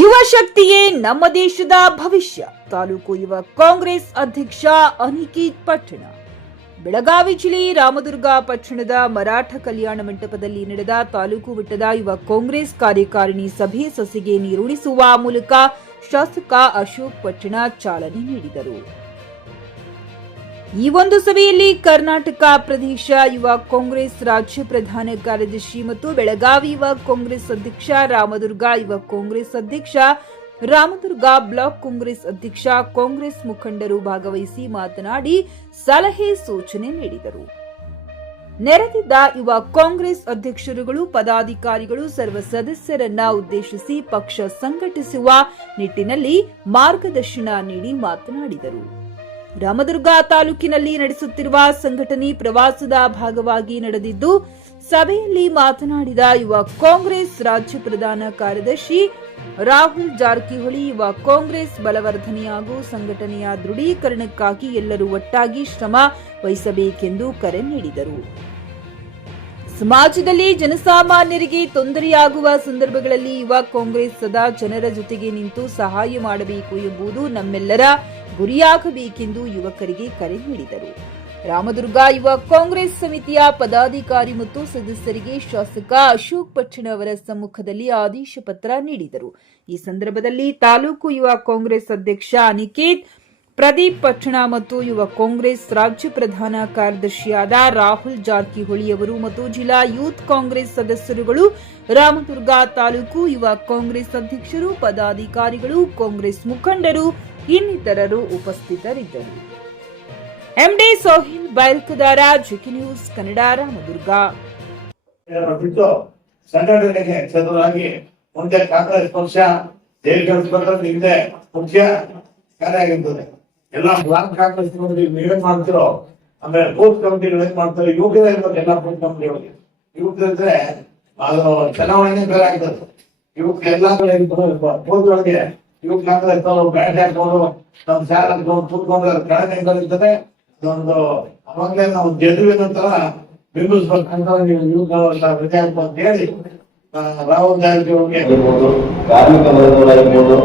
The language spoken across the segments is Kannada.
ಯುವ ಶಕ್ತಿಯೇ ನಮ್ಮ ದೇಶದ ಭವಿಷ್ಯ. ತಾಲೂಕು ಯುವ ಕಾಂಗ್ರೆಸ್ ಅಧ್ಯಕ್ಷ ಅನಿಕೇತ್ ಪಟ್ಟಣ. ಬೆಳಗಾವಿ ಜಿಲ್ಲೆ ರಾಮದುರ್ಗ ಪಟ್ಟಣದ ಮರಾಠ ಕಲ್ಯಾಣ ಮಂಟಪದಲ್ಲಿ ನಡೆದ ತಾಲೂಕು ಮಟ್ಟದ ಯುವ ಕಾಂಗ್ರೆಸ್ ಕಾರ್ಯಕಾರಿಣಿ ಸಭೆ ಸಸಿಗೆ ನೀರುಣಿಸುವ ಮೂಲಕ ಶಾಸಕ ಅಶೋಕ್ ಪಟ್ಟಣ ಚಾಲನೆ ನೀಡಿದರು. ಈ ಒಂದು ಸಭೆಯಲ್ಲಿ ಕರ್ನಾಟಕ ಪ್ರದೇಶ ಯುವ ಕಾಂಗ್ರೆಸ್ ರಾಜ್ಯ ಪ್ರಧಾನ ಕಾರ್ಯದರ್ಶಿ ಮತ್ತು ಬೆಳಗಾವಿ ಯುವ ಕಾಂಗ್ರೆಸ್ ಅಧ್ಯಕ್ಷ, ರಾಮದುರ್ಗ ಯುವ ಕಾಂಗ್ರೆಸ್ ಅಧ್ಯಕ್ಷ, ರಾಮದುರ್ಗ ಬ್ಲಾಕ್ ಕಾಂಗ್ರೆಸ್ ಅಧ್ಯಕ್ಷ, ಕಾಂಗ್ರೆಸ್ ಮುಖಂಡರು ಭಾಗವಹಿಸಿ ಮಾತನಾಡಿ ಸಲಹೆ ಸೂಚನೆ ನೀಡಿದರು. ನೆರೆದಿದ್ದ ಯುವ ಕಾಂಗ್ರೆಸ್ ಅಧ್ಯಕ್ಷರುಗಳು, ಪದಾಧಿಕಾರಿಗಳು, ಸರ್ವ ಸದಸ್ಯರನ್ನ ಉದ್ದೇಶಿಸಿ ಪಕ್ಷ ಸಂಘಟಿಸುವ ನಿಟ್ಟಿನಲ್ಲಿ ಮಾರ್ಗದರ್ಶನ ನೀಡಿ ಮಾತನಾಡಿದರು. ರಾಮದುರ್ಗ ತಾಲೂಕಿನಲ್ಲಿ ನಡೆಸುತ್ತಿರುವ ಸಂಘಟನೆ ಪ್ರವಾಸದ ಭಾಗವಾಗಿ ನಡೆದಿದ್ದು, ಸಭೆಯಲ್ಲಿ ಮಾತನಾಡಿದ ಯುವ ಕಾಂಗ್ರೆಸ್ ರಾಜ್ಯ ಪ್ರಧಾನ ಕಾರ್ಯದರ್ಶಿ ರಾಹುಲ್ ಜಾರಕಿಹೊಳಿ, ಯುವ ಕಾಂಗ್ರೆಸ್ ಬಲವರ್ಧನೆ ಹಾಗೂ ಸಂಘಟನೆಯ ದೃಢೀಕರಣಕ್ಕಾಗಿ ಎಲ್ಲರೂ ಒಟ್ಟಾಗಿ ಶ್ರಮ ವಹಿಸಬೇಕೆಂದು ಕರೆ ನೀಡಿದರು. ಸಮಾಜದಲ್ಲಿ ಜನಸಾಮಾನ್ಯರಿಗೆ ತೊಂದರೆಯಾಗುವ ಸಂದರ್ಭಗಳಲ್ಲಿ ಯುವ ಕಾಂಗ್ರೆಸ್ ಸದಾ ಜನರ ಜೊತೆಗೆ ನಿಂತು ಸಹಾಯ ಮಾಡಬೇಕು ಎಂಬುದು ನಮ್ಮೆಲ್ಲರ ಗುರಿಯಾಗಬೇಕೆಂದು ಯುವಕರಿಗೆ ಕರೆ ನೀಡಿದರು. ರಾಮದುರ್ಗ ಯುವ ಕಾಂಗ್ರೆಸ್ ಸಮಿತಿಯ ಪದಾಧಿಕಾರಿ ಮತ್ತು ಸದಸ್ಯರಿಗೆ ಶಾಸಕ ಅಶೋಕ್ ಪಟ್ಟಣ ಅವರ ಸಮ್ಮುಖದಲ್ಲಿ ಆದೇಶ ಪತ್ರ ನೀಡಿದರು. ಈ ಸಂದರ್ಭದಲ್ಲಿ ತಾಲೂಕು ಯುವ ಕಾಂಗ್ರೆಸ್ ಅಧ್ಯಕ್ಷ ಅನಿಕೇತ್, ಪ್ರದೀಪ್ ಪಟ್ಟಣ ಮತ್ತು ಯುವ ಕಾಂಗ್ರೆಸ್ ರಾಜ್ಯ ಪ್ರಧಾನ ಕಾರ್ಯದರ್ಶಿಯಾದ ರಾಹುಲ್ ಜಾರಕಿಹೊಳಿ ಅವರು ಮತ್ತು ಜಿಲ್ಲಾ ಯೂತ್ ಕಾಂಗ್ರೆಸ್ ಸದಸ್ಯರುಗಳು, ರಾಮದುರ್ಗ ತಾಲೂಕು ಯುವ ಕಾಂಗ್ರೆಸ್ ಅಧ್ಯಕ್ಷರು, ಪದಾಧಿಕಾರಿಗಳು, ಕಾಂಗ್ರೆಸ್ ಮುಖಂಡರು ಇನ್ನಿತರರು ಉಪಸ್ಥಿತರಿದ್ದರು. MD Sohail Bailkadar, GK news Kannada, Ramdurg. ಸಂಘಟನೆಗೆ ಚದುರಾಗಿ ಮುಂದೆ ಕಾಂಗ್ರೆಸ್ ಪಕ್ಷ ಹಿಂದೆ ಮುಖ್ಯ ಕಾರ್ಯ ಆಗಿರ್ತದೆ. ಎಲ್ಲ ಬ್ಲಾಕ್ ಕಾಂಗ್ರೆಸ್ ಏನ್ ಮಾಡ್ತಿರೋ, ಆಮೇಲೆ ಬೂತ್ ಕಮಿಟಿಗಳು ಏನ್ ಮಾಡ್ತಾರೆ, ಯುವಕರೇ ಇರ್ಬೇಕು. ಎಲ್ಲ ಬೂತ್ ಕಮಿಟಿಗಳಿಗೆ ಯುವಕರಿದ್ರೆ ಅದು ಚುನಾವಣೆ ಬೇರೆ ಆಗ್ತದೆ. ಯುವಕ ಎಲ್ಲಾ ಕಡೆ ಬೂತ್ ಒಳಗೆ ಯುವಕ ಕಾಂಗ್ರೆಸ್ ಬ್ಯಾಟ್ ಹಾಕೊಂಡು ನಮ್ಮ ಶಾಲೆ ಹಾಕೊಂಡು ಕೂತ್ಕೊಂಡ್ರೆ ಕಡಿಮೆ ಇರ್ತದೆ. ಅದೊಂದು ಅವಾಗಲೇ ನಾವು ಗೆದ್ದುವಿನ ತರ ಬಿಂಬಿಸ್ಬೇಕಂತ ನೀವು ಯುವಕ ವಿಚಾರ ಅಂತ ಹೇಳಿ ರಾಹುಲ್ ಜಾರಕಿಹೊಳಿ ಆಗಿರ್ಬೋದು, ಕಾರ್ಮಿಕ ವರ್ಗದವರಾಗಿರ್ಬೋದು,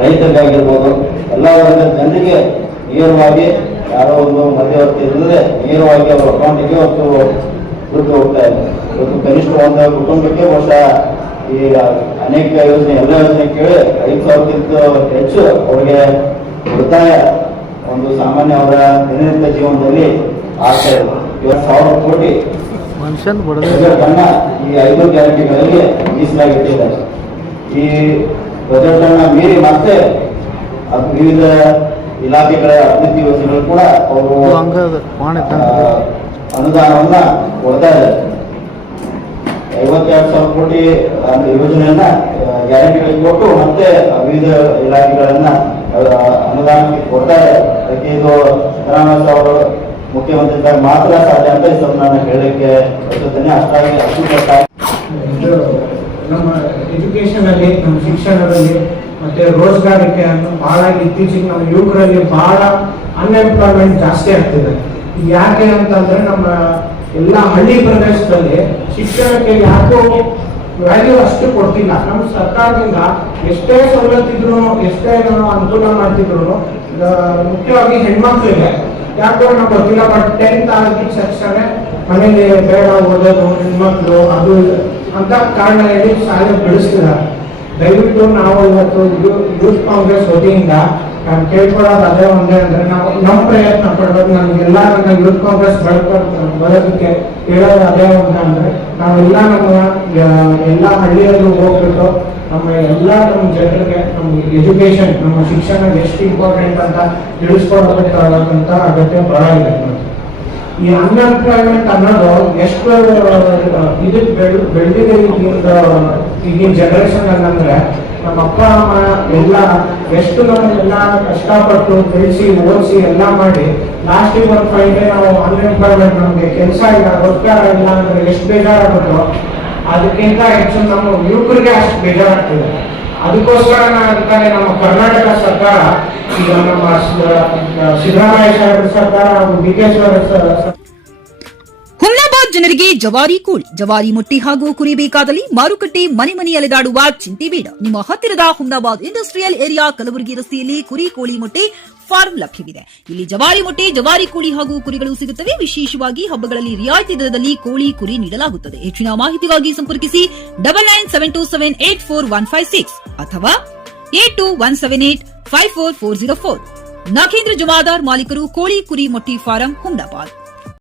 ರೈತರಿಗಾಗಿರ್ಬೋದು, ಎಲ್ಲ ವರ್ಗದ ಜನರಿಗೆ ನೇರವಾಗಿ ಯಾರೋ ಒಂದು ಮಧ್ಯವರ್ತಿ ಇಲ್ಲದೆ ನೇರವಾಗಿ ಅವರ ಅಕೌಂಟಿಗೆ ಒಂದು ದುಡ್ಡು ಹೋಗ್ತಾ ಇದೆ. ಇವತ್ತು ಕನಿಷ್ಠ ಒಂದು ಕುಟುಂಬಕ್ಕೆ ಬಹುಶಃ ಈ ಅನೇಕ ಯೋಜನೆ ಎಲ್ಲ ಯೋಜನೆ ಕೇಳಿ 5,000ಕ್ಕಿಂತ ಹೆಚ್ಚು ಅವರಿಗೆ ಉಳಿತಾಯ ಒಂದು ಸಾಮಾನ್ಯ ಅವರ ದಿನನಿತ್ಯ ಜೀವನದಲ್ಲಿ ಆಗ್ತಾ ಇದೆ. 50,000 ಕೋಟಿ ಬಜೆಟ್ ಅನ್ನ ಈ 5 ಗ್ಯಾರಂಟಿಗಳಿಗೆ ಮೀಸಲಾಗಿಟ್ಟಿದ್ದಾರೆ. ಈ ಬಜೆಟ್ ಅನ್ನ ಮೀರಿ ಮತ್ತೆ ವಿವಿಧ ಇಲಾಖೆಗಳ ಅಭಿವೃದ್ಧಿ ಯೋಜನೆಗಳು ಕೂಡ ಅವರು ಅನುದಾನವನ್ನ ಕೊಡ್ತಾ ಇದ್ದಾರೆ. 52,000 ಕೋಟಿ ಯೋಜನೆಯನ್ನ ಗ್ಯಾರಂಟಿಗಳಿಗೆ ಕೊಟ್ಟು ಮತ್ತೆ ವಿವಿಧ ಇಲಾಖೆಗಳನ್ನ ಅನುದಾನಕ್ಕೆ ಕೊಡ್ತಾರೆ. ಅದಕ್ಕೆ ಇದು ಸಿದ್ದರಾಮಯ್ಯ ಅವರು ಮುಖ್ಯಮಂತ್ರಿದಾಗ ಮಾತ್ರ ಸಾಧ್ಯ ಅಂತ ಈ ನಾನು ಹೇಳಲಿಕ್ಕೆ ಬಯಸುತ್ತೇನೆ. ಅಷ್ಟಾಗಿ ನಮ್ಮ ಎಜುಕೇಶನ್ ಅಲ್ಲಿ, ನಮ್ಮ ಶಿಕ್ಷಣದಲ್ಲಿ ಮತ್ತೆ ರೋಜ್ಗಾರಕ್ಕೆ ಬಹಳ ಇತ್ತೀಚೆಗೆ ನಮ್ಮ ಯುವಕರಲ್ಲಿ ಬಹಳ ಅನ್ಎಂಪ್ಲಾಯ್ಮೆಂಟ್ ಜಾಸ್ತಿ ಆಗ್ತಿದೆ. ಯಾಕೆ ಅಂತಂದ್ರೆ ನಮ್ಮ ಎಲ್ಲ ಹಳ್ಳಿ ಪ್ರದೇಶದಲ್ಲಿ ಶಿಕ್ಷಣಕ್ಕೆ ಯಾಕೋ ವ್ಯಾಲ್ಯೂ ಅಷ್ಟು ಕೊಡ್ತಿಲ್ಲ. ನಮ್ಮ ಸರ್ಕಾರದಿಂದ ಎಷ್ಟೇ ಸವಲತ್ತಿದ್ರು, ಎಷ್ಟೇ ಅನುಕೂಲ ಮಾಡ್ತಿದ್ರು, ಮುಖ್ಯವಾಗಿ ಹೆಣ್ಮಕ್ಳಿಗೆ ಯಾಕೋ ನಾವು ಗೊತ್ತಿಲ್ಲ. ಬಟ್ 10th ಆಗಿದ ತಕ್ಷಣ ಮನೇಲಿ ಬೇಡ ಓದೋದು ಹೆಣ್ಮಕ್ಳು ಅದು ಅಂತ ಕಾರಣ ಹೇಳಿ ಶಾಲೆ ಬೆಳೆಸ್ತಿದ್ದಾರೆ. ದಯವಿಟ್ಟು ನಾವು ಇವತ್ತು ಯೂತ್ ಕಾಂಗ್ರೆಸ್ ವತಿಯಿಂದ ನಾನು ಕೇಳ್ಕೊಳ್ಳೋದು ಅದೇ ಒಂದೇ ಅಂದ್ರೆ ನಾವು ನಮ್ಮ ಪ್ರಯತ್ನ ಪಡ್ಬೇಕು. ನಮ್ಗೆಲ್ಲ ನನ್ನ ಯೂತ್ ಕಾಂಗ್ರೆಸ್ ಬರೋದಕ್ಕೆ ಹೇಳೋದು ಅದೇ ಒಂದು ಅಂದ್ರೆ ನಾವೆಲ್ಲ ನಮ್ಮ ಎಲ್ಲ ಹಳ್ಳಿಯಲ್ಲೂ ಹೋಗ್ಬಿಟ್ಟು ನಮ್ಮ ಜನರಿಗೆ ನಮ್ಮ ಎಜುಕೇಶನ್, ನಮ್ಮ ಶಿಕ್ಷಣ ಎಷ್ಟು ಇಂಪಾರ್ಟೆಂಟ್ ಅಂತ ತಿಳಿಸ್ಕೊಡ್ಬೇಕಾದಂತ ಅಗತ್ಯ ಬಹಳ ಇದೆ. ಈ ಅನ್ಎಂಪ್ಲಾಯ್ಮೆಂಟ್ ಅನ್ನೋದು ಎಷ್ಟು ಇದಕ್ಕೆ ಬೆಳೆದಿದೆ ಈಗಿನ ಜನರೇಷನ್ ಅನ್ನಂದ್ರೆ ನಮ್ಮ ಅಪ್ಪ ಅಮ್ಮ ಎಲ್ಲ ಎಷ್ಟು ನಮ್ಮೆಲ್ಲ ಕಷ್ಟಪಟ್ಟು ಬೆಳೆಸಿ ಓದಿಸಿ ಎಲ್ಲ ಮಾಡಿ ಲಾಸ್ಟಿಗೆ ಒಂದು ಫೈನಲ್ ನಾವು ಅನ್ಎಂಪ್ಲಾಯ್ಮೆಂಟ್, ನಮ್ಗೆ ಕೆಲಸ ಇಲ್ಲ, ರೋಜ್ಗಾರ ಇಲ್ಲ ಅಂದ್ರೆ ಎಷ್ಟು ಬೇಜಾರಾಗುತ್ತೋ ಅದಕ್ಕಿಂತ ಹೆಚ್ಚು ನಮ್ಮ ಯುವಕರಿಗೆ ಅಷ್ಟು ಬೇಜಾರಾಗ್ತಿದೆ. ಅದಕ್ಕೋಸ್ಕರ ಅಂತಾನೆ ನಮ್ಮ ಕರ್ನಾಟಕ ಸರ್ಕಾರ ಈಗ ನಮ್ಮ ಸಿದ್ದರಾಮಯ್ಯ ಸರ್ಕಾರ ಹಾಗೂ ಡಿ.ಕೆ. ಜನರಿಗೆ ಜವಾರಿ ಮೊಟ್ಟಿ ಹಾಗೂ ಕುರಿ ಬೇಕಾದಲ್ಲಿ ಮಾರುಕಟ್ಟೆ ಮನೆ ಅಲೆದಾಡುವ ಚಿಂತೆ ಬೇಡ. ನಿಮ್ಮ ಹತ್ತಿರದ ಹುಮ್ನಾಬಾದ್ ಇಂಡಸ್ಟ್ರಿಯಲ್ ಏರಿಯಾ ಕಲಬುರಗಿ ರಸ್ತೆಯಲ್ಲಿ ಕುರಿ ಕೋಳಿ ಮೊಟ್ಟೆ ಫಾರ್ಮ್ ಲಭ್ಯವಿದೆ. ಇಲ್ಲಿ ಜವಾರಿ ಮೊಟ್ಟೆ, ಜವಾರಿ ಕೋಳಿ ಹಾಗೂ ಕುರಿಗಳು ಸಿಗುತ್ತವೆ. ವಿಶೇಷವಾಗಿ ಹಬ್ಬಗಳಲ್ಲಿ ರಿಯಾಯಿತಿ ದರದಲ್ಲಿ ಕೋಳಿ ಕುರಿ ನೀಡಲಾಗುತ್ತದೆ. ಹೆಚ್ಚಿನ ಮಾಹಿತಿಗಾಗಿ ಸಂಪರ್ಕಿಸಿ 9972784156 ಅಥವಾ 8217854404. ನಾಗೇಂದ್ರ ಜಮಾದಾರ್, ಮಾಲೀಕರು, ಕೋಳಿ ಕುರಿ ಮೊಟ್ಟಿ ಫಾರಂ, ಹುಮ್ನಾಬಾದ್.